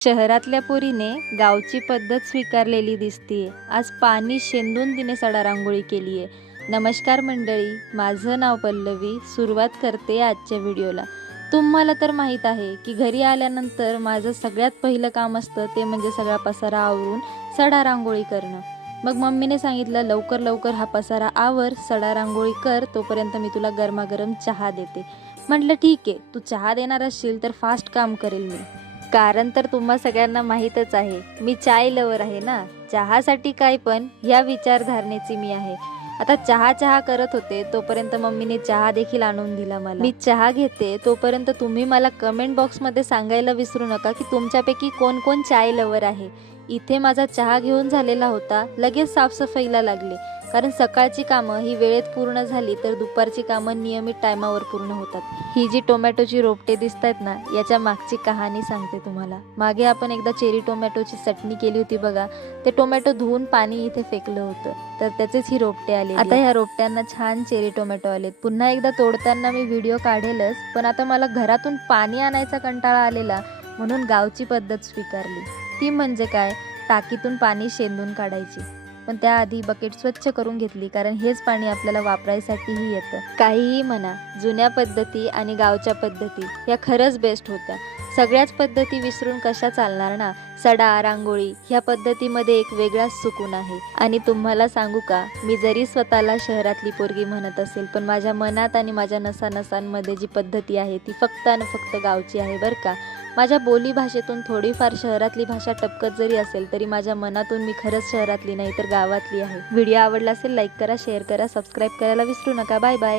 शहरातल्या पोरीने गावची पद्धत स्वीकारलेली दिसतीये। आज पाणी शेंदून तिने सडा रांगोळी केलीये। नमस्कार मंडळी, माझं नाव पल्लवी। सुरुवात करते आजच्या व्हिडिओला। तुम्हाला तर माहित आहे की घरी आल्यानंतर माझं सगळ्यात पहिलं काम असतं ते म्हणजे सगळा पसारा आवरून सडा रांगोळी करणं। मग मम्मीने सांगितलं लवकर लवकर हा पसारा आवर, सडा रांगोळी कर, तोपर्यंत मी तुला गरमागरम चहा देते। म्हटलं ठीक आहे, तू चहा देणार असशील तर फास्ट काम करेल मी, कारण तर तुम्हा सगळ्यांना माहीतच आहे मी चाय लवर आहे ना। चहासाठी काय पण ह्या विचारधारणेची मी आहे। आता चहा करत होते तोपर्यंत मम्मीने चहा देखील आणून दिला मला। मी चहा घेते तोपर्यंत तुम्ही मला कमेंट बॉक्समध्ये सांगायला विसरू नका की तुमच्यापैकी कोण कोण चाय लवर आहे। इथे माझा चहा घेऊन झालेला होता, लगेच साफसफाईला लागले, कारण सकाळची कामं ही वेळेत पूर्ण झाली तर दुपारची कामं नियमित टायमावर पूर्ण होतात। ही जी टोमॅटोची रोपटे दिसतात ना, याच्या मागची कहाणी सांगते तुम्हाला। मागे आपण एकदा चेरी टोमॅटोची चटणी केली होती बघा, ते टोमॅटो धुवून पाणी इथे फेकलं होतं, तर त्याचेच ही रोपटे आले। आता ह्या रोपट्यांना छान चेरी टोमॅटो आलेत। पुन्हा एकदा तोडताना मी व्हिडिओ काढेलच, पण आता मला घरातून पाणी आणायचा कंटाळा आलेला, म्हणून गावची पद्धत स्वीकारली। ती म्हणजे काय, टाकीतून पाणी शेंदून काढायची, पण त्याआधी बकेट स्वच्छ करून घेतली, कारण हेच पाणी आपल्याला वापरायसाठीही येतं। काहीही म्हणा, जुन्या पद्धती आणि गावच्या पद्धती या खरंच बेस्ट होत्या। सगळ्याच पद्धती विसरून कशा चालणार ना। सडा रांगोळी ह्या पद्धतीमध्ये एक वेगळाच सुकून आहे। आणि तुम्हाला सांगू का, मी जरी स्वतःला शहरातली पोरगी म्हणत असेल, पण माझ्या मनात आणि माझ्या नसानसांमध्ये जी पद्धती आहे ती फक्त आणि फक्त गावची आहे बरं का। माझ्या बोली भाषेतून थोडीफार शहरातली भाषा टपकत जरी असेल तरी माझ्या मनातून मी खरंच शहरातली नाही तर गावातली आहे। व्हिडिओ आवडला असेल लाईक करा, शेअर करा, सबस्क्राईब करायला विसरू नका। Bye bye.